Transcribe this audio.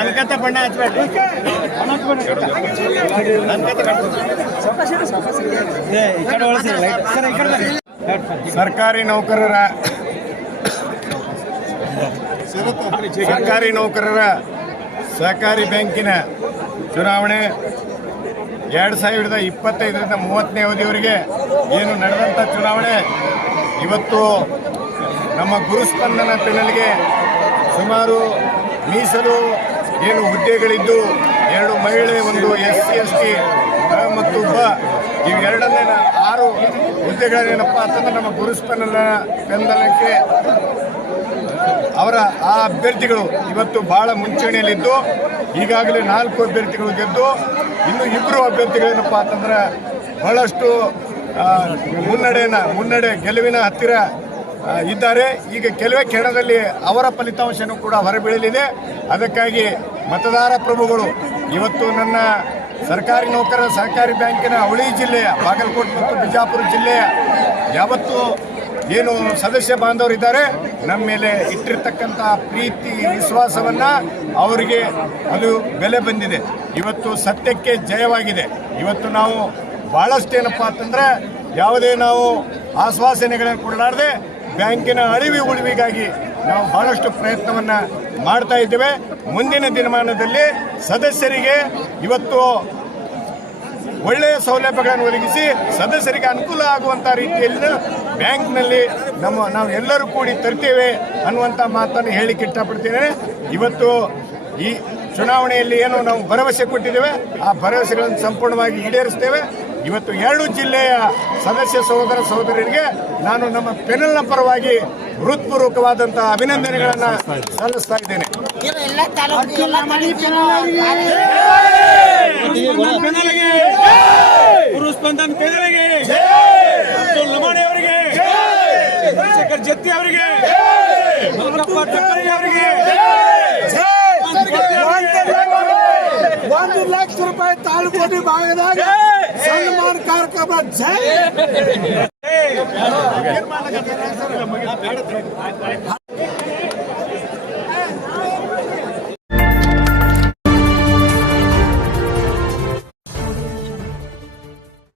ಅನ್ಕಂತ ಬಣ್ಣ. ಸರ್ಕಾರಿ ನೌಕರರ ಸರ್ಕಾರಿ ನೌಕರರ ಸಹಕಾರಿ ಬ್ಯಾಂಕಿನ ಚುನಾವಣೆ ಎರಡು ಸಾವಿರದ ಇಪ್ಪತ್ತೈದರಿಂದ ಮೂವತ್ತನೇ ಅವಧಿಯವರೆಗೆ ಏನು ನಡೆದಂಥ ಚುನಾವಣೆ, ಇವತ್ತು ನಮ್ಮ ಗುರುಸ್ಪಂದನ ಪೆನಲ್ಗೆ ಸುಮಾರು ಮೀಸಲು ಏನು ಹುದ್ದೆಗಳಿದ್ದು, ಎರಡು ಮಹಿಳೆ, ಒಂದು ಎಸ್ ಸಿ, ಎಸ್ ಟಿ ಮತ್ತು ಬ. ಇವೆರಡನ್ನೇ ಆರು ಹುದ್ದೆಗಳೇನಪ್ಪ ಅಂತಂದ್ರೆ ನಮ್ಮ ಗುರುಸ್ಪನ್ನ ಬೆಂಬಲಕ್ಕೆ ಅವರ ಆ ಅಭ್ಯರ್ಥಿಗಳು ಇವತ್ತು ಬಹಳ ಮುಂಚೂಣಿಯಲ್ಲಿದ್ದು, ಈಗಾಗಲೇ ನಾಲ್ಕು ಅಭ್ಯರ್ಥಿಗಳು ಗೆದ್ದು, ಇನ್ನು ಇಬ್ಬರು ಅಭ್ಯರ್ಥಿಗಳೇನಪ್ಪ ಅಂತಂದ್ರೆ ಬಹಳಷ್ಟು ಮುನ್ನಡೆಯನ್ನು ಮುನ್ನಡೆ ಗೆಲುವಿನ ಹತ್ತಿರ ಇದ್ದಾರೆ. ಈಗ ಕೆಲವೇ ಕ್ಷಣದಲ್ಲಿ ಅವರ ಫಲಿತಾಂಶನೂ ಕೂಡ ಹೊರಬೀಳಲಿದೆ. ಅದಕ್ಕಾಗಿ ಮತದಾರ ಪ್ರಭುಗಳು, ಇವತ್ತು ನನ್ನ ಸರ್ಕಾರಿ ನೌಕರರ ಸಹಕಾರಿ ಬ್ಯಾಂಕಿನ ಅವಳಿ ಜಿಲ್ಲೆಯ ಬಾಗಲಕೋಟೆ ಮತ್ತು ಬಿಜಾಪುರ ಜಿಲ್ಲೆಯ ಯಾವತ್ತು ಏನು ಸದಸ್ಯ ಬಾಂಧವರಿದ್ದಾರೆ ನಮ್ಮ ಮೇಲೆ ಇಟ್ಟಿರ್ತಕ್ಕಂಥ ಪ್ರೀತಿ, ವಿಶ್ವಾಸವನ್ನು ಅವರಿಗೆ ಅದು ಬೆಲೆ ಬಂದಿದೆ. ಇವತ್ತು ಸತ್ಯಕ್ಕೆ ಜಯವಾಗಿದೆ. ಇವತ್ತು ನಾವು ಭಾಳಷ್ಟೇನಪ್ಪ ಅಂತಂದರೆ ಅಂತಂದ್ರೆ ಯಾವುದೇ ನಾವು ಆಶ್ವಾಸನೆಗಳನ್ನು ಕೊಡಲಾರದೆ ಬ್ಯಾಂಕಿನ ಅಳಿವಿ ಉಳಿವಿಗಾಗಿ ನಾವು ಬಹಳಷ್ಟು ಪ್ರಯತ್ನವನ್ನು ಮಾಡ್ತಾ ಇದ್ದೇವೆ. ಮುಂದಿನ ದಿನಮಾನದಲ್ಲಿ ಸದಸ್ಯರಿಗೆ ಇವತ್ತು ಒಳ್ಳೆಯ ಸೌಲಭ್ಯಗಳನ್ನು ಒದಗಿಸಿ ಸದಸ್ಯರಿಗೆ ಅನುಕೂಲ ಆಗುವಂಥ ರೀತಿಯಲ್ಲಿ ಬ್ಯಾಂಕ್ನಲ್ಲಿ ನಮ್ಮ ನಾವು ಎಲ್ಲರೂ ಕೂಡಿ ತರ್ತೇವೆ ಅನ್ನುವಂಥ ಮಾತನ್ನು ಹೇಳಿಕ್ಕೆ ಇಷ್ಟಪಡ್ತೇನೆ ಇವತ್ತು ಈ ಚುನಾವಣೆಯಲ್ಲಿ ಏನು ನಾವು ಭರವಸೆ ಕೊಟ್ಟಿದ್ದೇವೆ. ಆ ಭರವಸೆಗಳನ್ನು ಸಂಪೂರ್ಣವಾಗಿ ಈಡೇರಿಸ್ತೇವೆ. ಇವತ್ತು ಎರಡು ಜಿಲ್ಲೆಯ ಸದಸ್ಯ ಸಹೋದರ ಸಹೋದರರಿಗೆ ನಾನು ನಮ್ಮ ಪೆನಲ್ನ ಪರವಾಗಿ ಹೃತ್ಪೂರ್ವಕವಾದಂತಹ ಅಭಿನಂದನೆಗಳನ್ನು ಸಲ್ಲಿಸ್ತಾ ಇದ್ದೇನೆ. ಅವರಿಗೆ ಅವರಿಗೆ ಒಂದು ಲಕ್ಷ ರೂಪಾಯಿ ತಾಲೂಕು ಭಾಗದಾಗ ಸನ್ಮಾನ ಕಾರ್ಯಕ್ರಮ ಜೈ